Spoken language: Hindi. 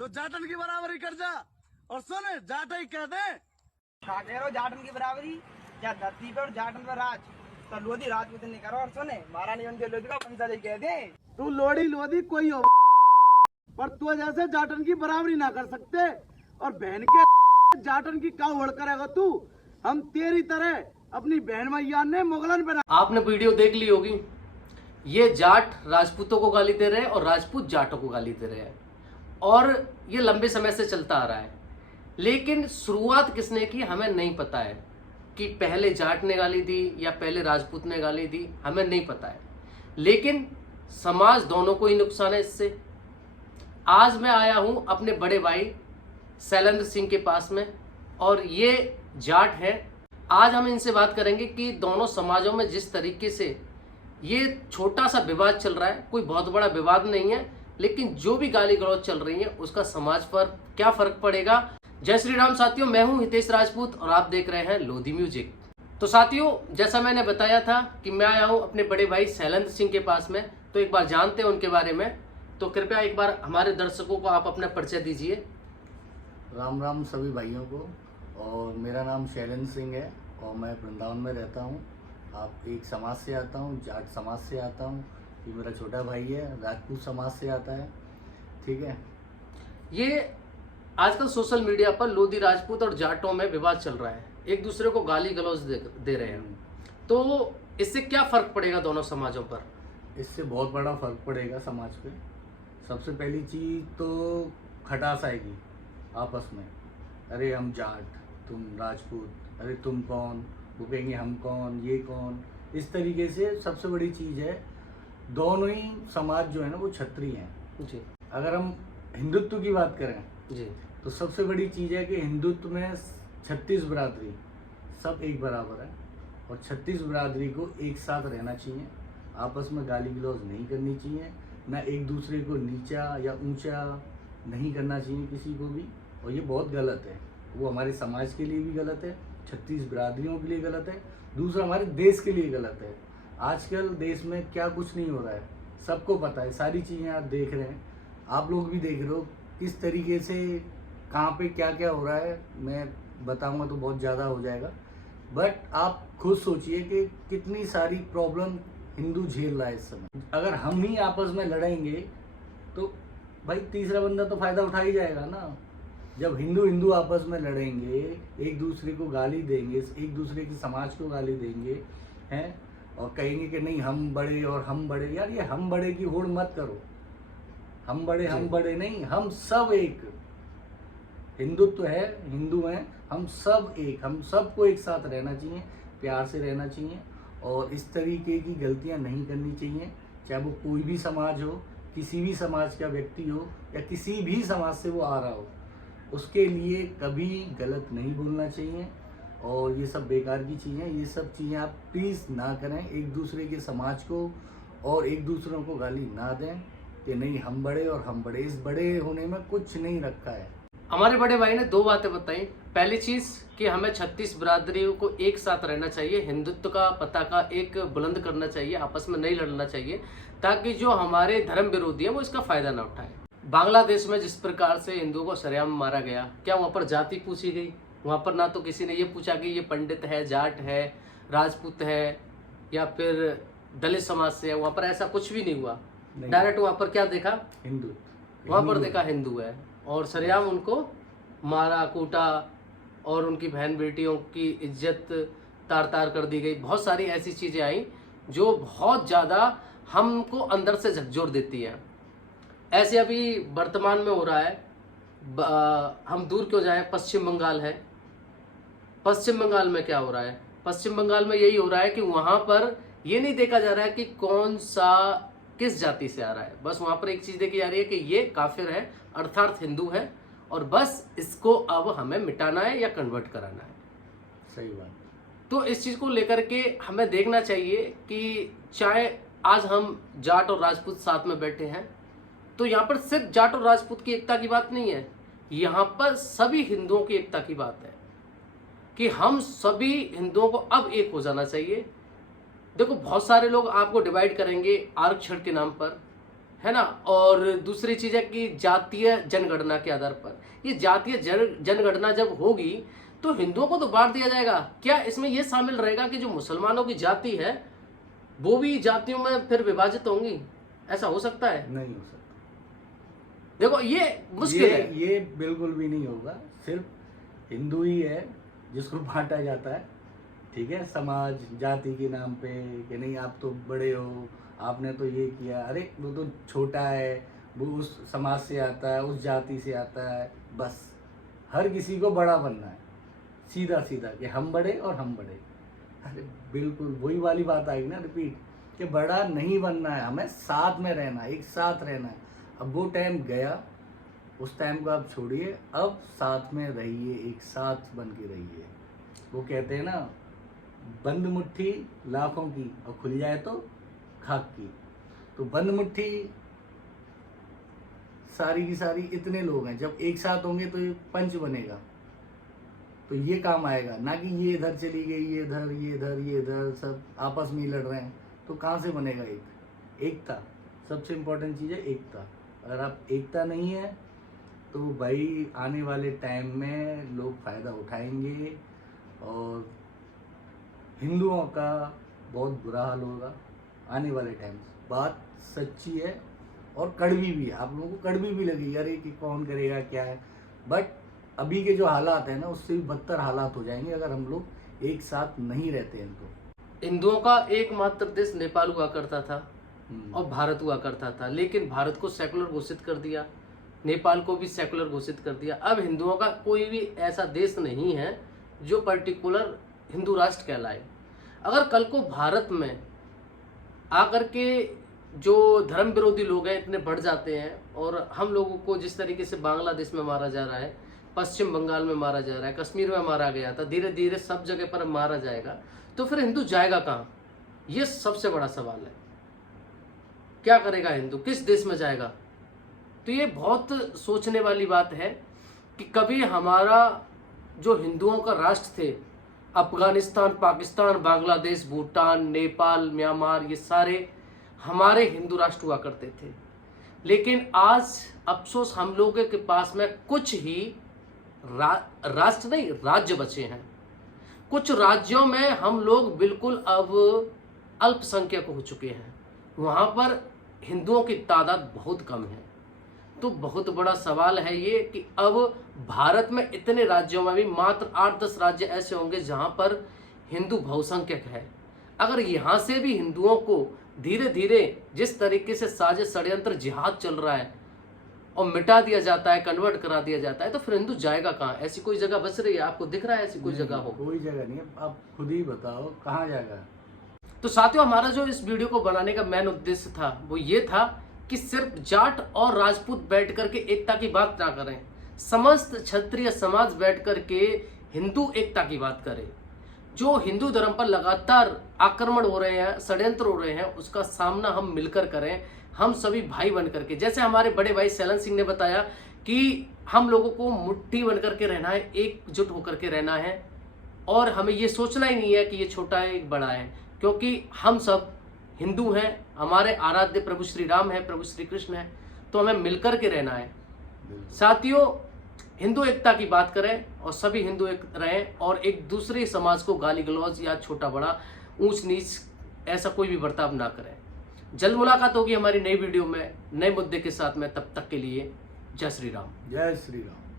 जो जाटन की बराबरी कर जा। और सुन, जाट ही कह दे जाटन की बराबरी या धरती पर जाटन पर राज तो लोधी राजपूत नहीं करो। और सुने महारानी उनके लोधी का पंचायत कह दे। तू लोधी लोधी कोई हो, पर तू जैसे जाटन की बराबरी ना कर सकते। और बहन के जाटन की का होड़ करेगा तू। हम तेरी तरह अपनी बहन मैया ने मुगलन पे। आपने वीडियो देख ली होगी। ये जाट राजपूतों को गाली दे रहे हैं और राजपूत जाटों को गाली दे रहे हैं, और ये लंबे समय से चलता आ रहा है। लेकिन शुरुआत किसने की हमें नहीं पता है, कि पहले जाट ने गाली दी या पहले राजपूत ने गाली दी, हमें नहीं पता है। लेकिन समाज दोनों को ही नुकसान है इससे। आज मैं आया हूं अपने बड़े भाई शैलेंद्र सिंह के पास में, और ये जाट है। आज हम इनसे बात करेंगे कि दोनों समाजों में जिस तरीके से ये छोटा सा विवाद चल रहा है, कोई बहुत बड़ा विवाद नहीं है, लेकिन जो भी गाली गलौज चल रही है उसका समाज पर क्या फर्क पड़ेगा। जय श्री राम साथियों, मैं हूं हितेश राजपूत और आप देख रहे हैं लोधी म्यूजिक। तो साथियों, जैसा मैंने बताया था कि मैं आया हूं अपने बड़े भाई शैलेंद्र सिंह के पास में, तो एक बार जानते हैं उनके बारे में। तो कृपया एक बार हमारे दर्शकों को आप अपना परिचय दीजिए। राम राम सभी भाइयों को। और मेरा नाम शैलेंद्र सिंह है और मैं वृंदावन में रहता हूँ। आप एक समाज से आता हूँ, जाट समाज से आता हूँ। ये मेरा छोटा भाई है, राजपूत समाज से आता है। ठीक है। ये आजकल सोशल मीडिया पर लोधी राजपूत और जाटों में विवाद चल रहा है, एक दूसरे को गाली गलौज दे रहे हैं। तो इससे क्या फर्क पड़ेगा दोनों समाजों पर? इससे बहुत बड़ा फर्क पड़ेगा समाज पे। सबसे पहली चीज़ तो खटास आएगी आपस में। अरे हम जाट, तुम राजपूत, अरे तुम कौन, वो कहेंगे हम कौन, ये कौन। इस तरीके से सबसे बड़ी चीज़ है, दोनों ही समाज जो है ना वो क्षत्रिय हैं जी। अगर हम हिंदुत्व की बात करें जी। तो सबसे बड़ी चीज़ है कि हिंदुत्व में 36 बिरादरी सब एक बराबर है, और 36 बिरादरी को एक साथ रहना चाहिए। आपस में गाली गलौज नहीं करनी चाहिए, ना एक दूसरे को नीचा या ऊंचा नहीं करना चाहिए किसी को भी। और ये बहुत गलत है, वो हमारे समाज के लिए भी गलत है, 36 बिरादरियों के लिए गलत है, दूसरा हमारे देश के लिए गलत है। आजकल देश में क्या कुछ नहीं हो रहा है, सबको पता है, सारी चीज़ें आप देख रहे हैं, आप लोग भी देख रहे हो किस तरीके से कहाँ पे क्या क्या हो रहा है। मैं बताऊंगा तो बहुत ज़्यादा हो जाएगा, बट आप खुद सोचिए कि कितनी सारी प्रॉब्लम हिंदू झेल रहा है इस समय। अगर हम ही आपस में लड़ेंगे तो भाई तीसरा बंदा तो फ़ायदा उठा ही जाएगा ना। जब हिंदू हिंदू आपस में लड़ेंगे, एक दूसरे को गाली देंगे, एक दूसरे के समाज को गाली देंगे हैं, और कहेंगे कि नहीं हम बड़े और हम बड़े। यार ये हम बड़े की होड़ मत करो। हम बड़े नहीं, हम सब एक। हिंदुत्व है, हिंदू हैं, हम सब एक, हम सबको एक साथ रहना चाहिए, प्यार से रहना चाहिए, और इस तरीके की गलतियां नहीं करनी चाहिए। चाहे वो कोई भी समाज हो, किसी भी समाज का व्यक्ति हो, या किसी भी समाज से वो आ रहा हो, उसके लिए कभी गलत नहीं बोलना चाहिए। और ये सब बेकार की चीज़ें, ये सब चीज़ें आप प्लीज़ ना करें। एक दूसरे के समाज को और एक दूसरों को गाली ना दें कि नहीं हम बड़े और हम बड़े। इस बड़े होने में कुछ नहीं रखा है। हमारे बड़े भाई ने दो बातें बताई। पहली चीज कि हमें 36 बिरादरियों को एक साथ रहना चाहिए, हिंदुत्व का पताका एक बुलंद करना चाहिए, आपस में नहीं लड़ना चाहिए, ताकि जो हमारे धर्म विरोधी है वो इसका फायदा ना उठाए। बांग्लादेश में जिस प्रकार से हिंदुओं को सरेआम मारा गया, क्या वहाँ पर जाति पूछी गई? वहाँ पर ना तो किसी ने ये पूछा कि ये पंडित है, जाट है, राजपूत है, या फिर दलित समाज से है। वहाँ पर ऐसा कुछ भी नहीं हुआ। डायरेक्ट वहाँ पर क्या देखा? हिंदू। वहाँ पर देखा हिंदू है, और सरेआम उनको मारा कूटा, और उनकी बहन बेटियों की इज्जत तार तार कर दी गई। बहुत सारी ऐसी चीज़ें आई जो बहुत ज़्यादा हमको अंदर से झकझोर देती हैं। ऐसे अभी वर्तमान में हो रहा है, हम दूर क्यों जाएं, पश्चिम बंगाल है। पश्चिम बंगाल में क्या हो रहा है? पश्चिम बंगाल में यही हो रहा है कि वहाँ पर ये नहीं देखा जा रहा है कि कौन सा किस जाति से आ रहा है, बस वहाँ पर एक चीज़ देखी जा रही है कि ये काफिर है, अर्थात हिंदू है, और बस इसको अब हमें मिटाना है या कन्वर्ट कराना है। सही बात। तो इस चीज़ को लेकर के हमें देखना चाहिए कि चाहे आज हम जाट और राजपूत साथ में बैठे हैं, तो यहाँ पर सिर्फ जाट और राजपूत की एकता की बात नहीं है, यहाँ पर सभी हिंदुओं की एकता की बात है कि हम सभी हिंदुओं को अब एक हो जाना चाहिए। देखो, बहुत सारे लोग आपको डिवाइड करेंगे आरक्षण के नाम पर, है ना। और दूसरी चीज है कि जातीय जनगणना के आधार पर, ये जातीय जनगणना जब होगी तो हिंदुओं को तो बांट दिया जाएगा। क्या इसमें यह शामिल रहेगा कि जो मुसलमानों की जाति है वो भी जातियों में फिर विभाजित होंगी? ऐसा हो सकता है? नहीं हो सकता। देखो ये मुश्किल है। ये बिल्कुल भी नहीं होगा। सिर्फ हिंदू ही है जिसको बांटा जाता है, ठीक है, समाज जाति के नाम पे कि नहीं आप तो बड़े हो, आपने तो ये किया, अरे वो तो छोटा है, वो उस समाज से आता है, उस जाति से आता है। बस हर किसी को बड़ा बनना है, सीधा सीधा कि हम बड़े और हम बड़े। अरे बिल्कुल वही वाली बात आएगी ना, रिपीट, कि बड़ा नहीं बनना है, हमें साथ में रहना है, एक साथ रहना है। अब वो टाइम गया, उस टाइम को आप छोड़िए, अब साथ में रहिए, एक साथ बन के रहिए। वो कहते हैं ना, बंद मुट्ठी लाखों की और खुल जाए तो खाक की। तो बंद मुट्ठी सारी की सारी इतने लोग हैं, जब एक साथ होंगे तो ये पंच बनेगा, तो ये काम आएगा ना कि ये इधर चली गई, ये इधर, ये इधर, ये इधर, सब आपस में ही लड़ रहे हैं, तो कहाँ से बनेगा एकता। सबसे इम्पोर्टेंट चीज़ है एकता। अगर आप एकता नहीं है तो भाई आने वाले टाइम में लोग फ़ायदा उठाएंगे और हिंदुओं का बहुत बुरा हाल होगा आने वाले टाइम। बात सच्ची है और कड़वी भी है, आप लोगों को कड़वी भी लगेगी, अरे कि कौन करेगा क्या है, बट अभी के जो हालात हैं ना उससे भी बदतर हालात हो जाएंगे अगर हम लोग एक साथ नहीं रहते हैं तो। हिंदुओं का एकमात्र देश नेपाल हुआ करता था और भारत हुआ करता था, लेकिन भारत को सेकुलर घोषित कर दिया, नेपाल को भी सेकुलर घोषित कर दिया। अब हिंदुओं का कोई भी ऐसा देश नहीं है जो पर्टिकुलर हिंदू राष्ट्र कहलाए। अगर कल को भारत में आकर के जो धर्म विरोधी लोग हैं इतने बढ़ जाते हैं और हम लोगों को जिस तरीके से बांग्लादेश में मारा जा रहा है, पश्चिम बंगाल में मारा जा रहा है, कश्मीर में मारा गया था, धीरे धीरे सब जगह पर मारा जाएगा, तो फिर हिंदू जाएगा कहाँ? ये सबसे बड़ा सवाल है। क्या करेगा हिंदू, किस देश में जाएगा? तो ये बहुत सोचने वाली बात है कि कभी हमारा जो हिंदुओं का राष्ट्र थे, अफगानिस्तान, पाकिस्तान, बांग्लादेश, भूटान, नेपाल, म्यांमार, ये सारे हमारे हिंदू राष्ट्र हुआ करते थे। लेकिन आज अफसोस हम लोगों के पास में कुछ ही राष्ट्र नहीं, राज्य बचे हैं। कुछ राज्यों में हम लोग बिल्कुल अब अल्पसंख्यक हो चुके हैं, वहाँ पर हिंदुओं की तादाद बहुत कम है। तो बहुत बड़ा सवाल है ये कि अब भारत में इतने राज्यों में भी मात्र 8-10 राज्य ऐसे होंगे जहाँ पर हिंदू बहुसंख्यक है। अगर यहाँ से भी हिंदुओं को धीरे धीरे जिस तरीके से साजिश षड्यंत्र जिहाद चल रहा है और मिटा दिया जाता है, कन्वर्ट करा दिया जाता है, तो फिर हिंदू जाएगा कहाँ? ऐसी कोई जगह बच रही है? आपको दिख रहा है ऐसी कोई जगह हो? कोई जगह नहीं है, आप खुद ही बताओ कहाँ जाएगा। तो साथियों, हमारा जो इस वीडियो को बनाने का मेन उद्देश्य था वो ये था कि सिर्फ जाट और राजपूत बैठ करके एकता की बात ना करें, समस्त क्षत्रिय समाज बैठ करके हिंदू एकता की बात करें। जो हिंदू धर्म पर लगातार आक्रमण हो रहे हैं, षड्यंत्र हो रहे हैं, उसका सामना हम मिलकर करें, हम सभी भाई बन करके। जैसे हमारे बड़े भाई सैलन सिंह ने बताया कि हम लोगों को मुट्ठी बन करके रहना है, एकजुट होकर के रहना है, और हमें ये सोचना ही नहीं है कि ये छोटा है एक बड़ा है, क्योंकि हम सब हिंदू हैं, हमारे आराध्य प्रभु श्री राम है, प्रभु श्री कृष्ण है, तो हमें मिलकर के रहना है। साथियों, हिंदू एकता की बात करें और सभी हिंदू एक रहें और एक दूसरे समाज को गाली गलौज या छोटा बड़ा, ऊंच नीच ऐसा कोई भी बर्ताव ना करें। जल्द मुलाकात होगी हमारी नई वीडियो में नए मुद्दे के साथ में। तब तक के लिए जय श्री राम। जय श्री राम।